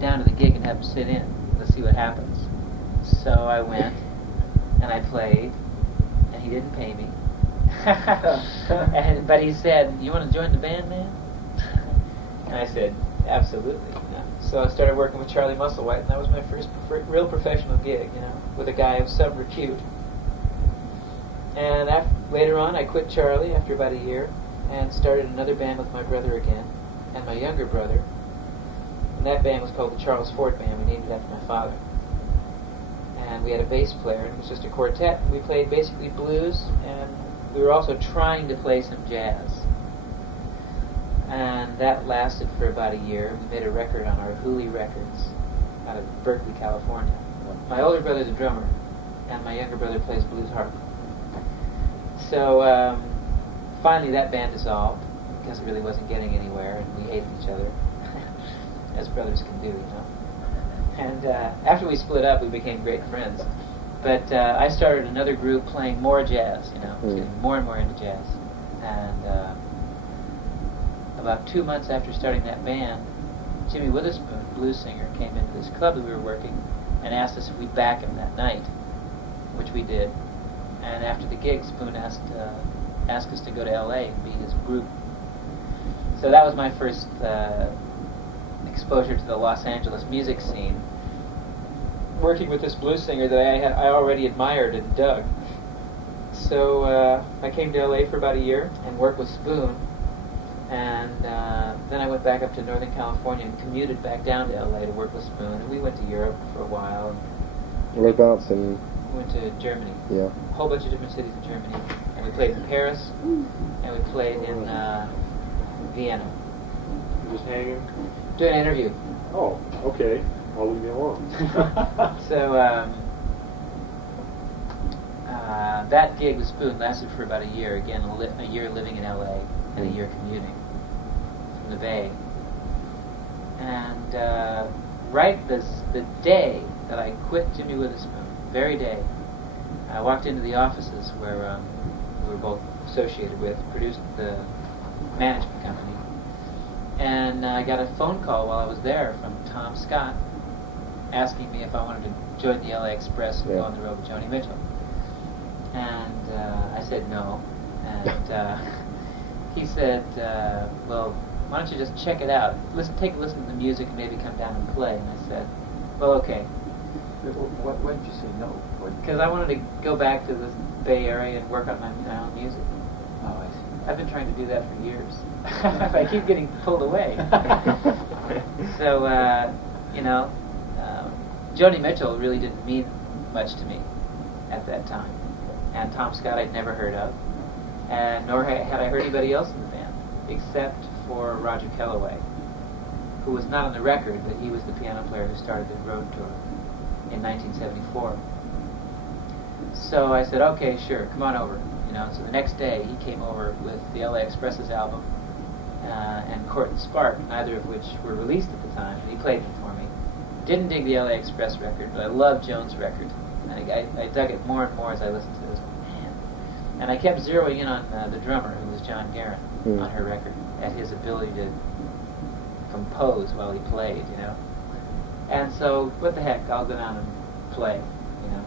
down to the gig and have him sit in. Let's see what happens. So I went, and I played, and he didn't pay me. But he said, "You want to join the band, man?" And I said, "Absolutely." You know. So I started working with Charlie Musselwhite, and that was my first real professional gig, you know, with a guy who was sub-repute. And later on, I quit Charlie after about a year and started another band with my brother again and my younger brother. And that band was called the Charles Ford Band. We named it after my father. And we had a bass player, and it was just a quartet. We played basically blues, and we were also trying to play some jazz. And that lasted for about a year. We made a record on our Hooley Records out of Berkeley, California. My older brother's a drummer, and my younger brother plays blues harp. So finally that band dissolved because it really wasn't getting anywhere, and we hated each other, as brothers can do, you know. And after we split up, we became great friends. But I started another group playing more jazz, you know, getting more and more into jazz. And about 2 months after starting that band, Jimmy Witherspoon, blues singer, came into this club that we were working and asked us if we'd back him that night, which we did. And after the gig, Spoon asked us to go to L.A. and be his group. So that was my first exposure to the Los Angeles music scene, working with this blues singer that I already admired and dug. So I came to L.A. for about a year and worked with Spoon, and then I went back up to Northern California and commuted back down to L.A. to work with Spoon, and we went to Europe for a while. Whereabouts in? We went to Germany. Yeah. A whole bunch of different cities in Germany. And we played in Paris, and we played in Vienna. Just hanging? Doing an interview. Oh, okay. I'll leave you alone. So that gig with Spoon lasted for about a year. Again, a year living in L.A. and a year commuting from the Bay. And right the day that I quit Jimmy Witherspoon, very day, I walked into the offices where we were both associated with, produced the management company, and I got a phone call while I was there from Tom Scott asking me if I wanted to join the LA Express and go on the road with Joni Mitchell. And I said no. And he said, well, why don't you just check it out? Take a listen to the music and maybe come down and play. And I said, well, okay. Why did you say no? Because I wanted to go back to the Bay Area and work on my own music. Oh, I see. I've been trying to do that for years. I keep getting pulled away. So, you know, Joni Mitchell really didn't mean much to me at that time. And Tom Scott I'd never heard of. And nor had I heard anybody else in the band, except for Roger Kellaway, who was not on the record, but he was the piano player who started the road tour in 1974. So I said, okay, sure, come on over. You know, so the next day he came over with the LA Express's album and Court and Spark, neither of which were released at the time. And he played them for me. Didn't dig the LA Express record, but I loved Jones' record. And I dug it more and more as I listened to this. Man. And I kept zeroing in on the drummer, who was John Guerin, on her record, at his ability to compose while he played, you know. And so, what the heck, I'll go down and play, you know.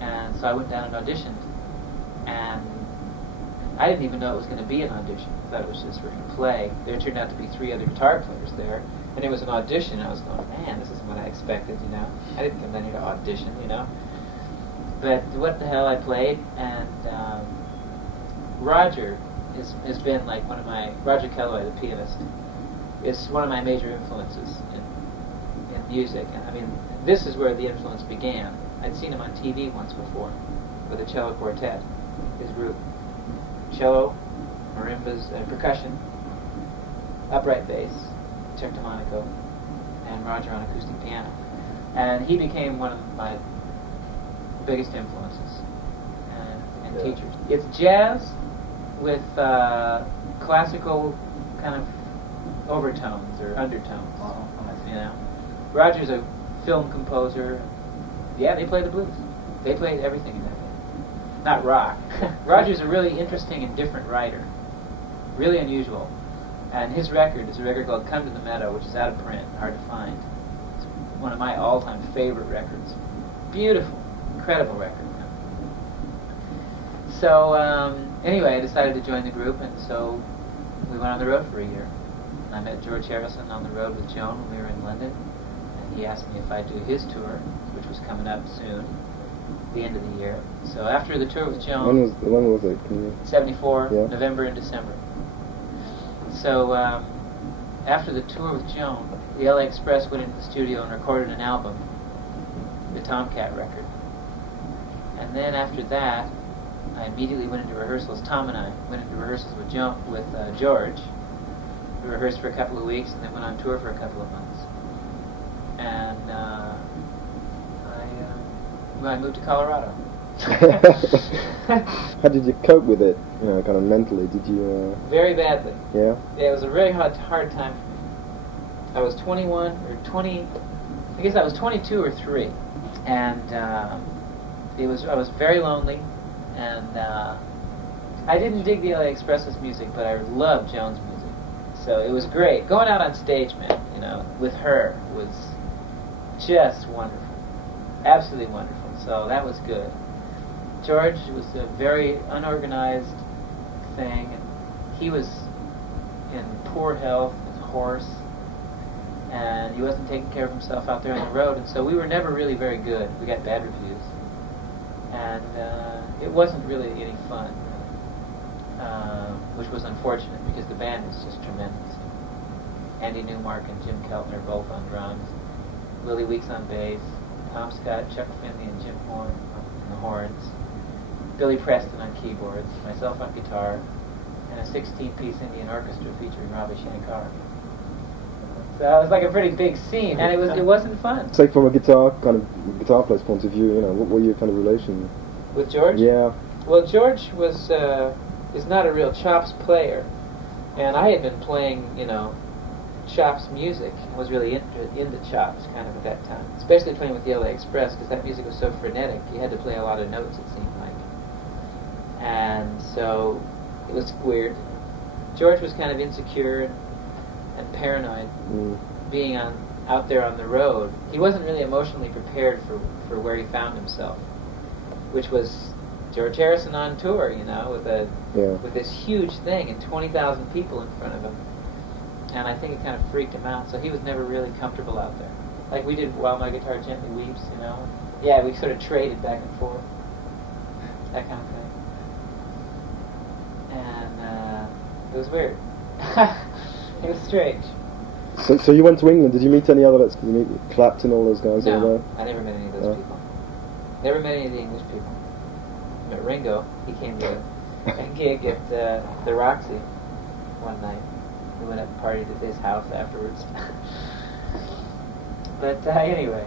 And so I went down and auditioned, and I didn't even know it was going to be an audition. I thought it was just we're going to play. There turned out to be 3 other guitar players there, and it was an audition. I was going, man, this isn't what I expected, you know. I didn't come down here to audition, you know. But what the hell, I played, and Roger has been like one of my, Roger Kellaway, the pianist, is one of my major influences in music. And I mean, this is where the influence began. I'd seen him on TV once before with a cello quartet, his group. Cello, marimbas, percussion, upright bass, certamonico, and Roger on acoustic piano. And he became one of my biggest influences and teachers. It's jazz with classical kind of overtones or undertones, you know. Roger's a film composer. Yeah, they play the blues. They played everything in that band. Not rock. Roger's a really interesting and different writer. Really unusual. And his record is a record called Come to the Meadow, which is out of print, hard to find. It's one of my all-time favorite records. Beautiful, incredible record. So anyway, I decided to join the group, and so we went on the road for a year. And I met George Harrison on the road with Joan when we were in London, and he asked me if I'd do his tour, which was coming up soon, the end of the year. So after the tour with Joan, when was it? Can you... 74, Yeah. November and December. So after the tour with Joan, the LA Express went into the studio and recorded an album, the Tomcat record. And then after that, I immediately went into rehearsals. Tom and I went into rehearsals with George. We rehearsed for a couple of weeks and then went on tour for a couple of months. And I moved to Colorado. How did you cope with it? You know, kind of mentally. Did you? Very badly. Yeah. Yeah, it was a very hard time for me. I was 21 or 20. I guess I was 22 or 3, and I was very lonely, and I didn't dig the LA Express's music, but I loved Joan's music. So it was great. Going out on stage, man, you know, with her was just wonderful, absolutely wonderful. So that was good. George was a very unorganized thing, and he was in poor health, was hoarse, and he wasn't taking care of himself out there on the road, and so we were never really very good. We got bad reviews, and it wasn't really any fun, which was unfortunate because the band was just tremendous. Andy Newmark and Jim Keltner both on drums, Willie Weeks on bass, Tom Scott, Chuck Finley, and Jim Horn on the horns, Billy Preston on keyboards, myself on guitar, and a 16-piece Indian orchestra featuring Ravi Shankar. So it was like a pretty big scene, and it wasn't fun. Say from a guitar player's point of view, you know, what were your kind of relation? With George? Yeah. Well, George is not a real chops player, and I had been playing, you know, chops music, and was really into chops kind of at that time, especially playing with the LA Express, because that music was so frenetic. You had to play a lot of notes, it seemed like. And so it was weird. George was kind of insecure and paranoid, being out there on the road. He wasn't really emotionally prepared for where he found himself, which was George Harrison on tour, you know, with this huge thing and 20,000 people in front of him. And I think it kind of freaked him out, so he was never really comfortable out there. Like we did While My Guitar Gently Weeps, you know. Yeah, we sort of traded back and forth, that kind of thing. And it was weird. It was strange. So you went to England. Did you meet any other? Did you meet Clapton, all those guys over No, there? I never met any of those people. Never met any of the English people. I met Ringo. He came to a gig at the Roxy one night. We went up and partied at his house afterwards. But anyway,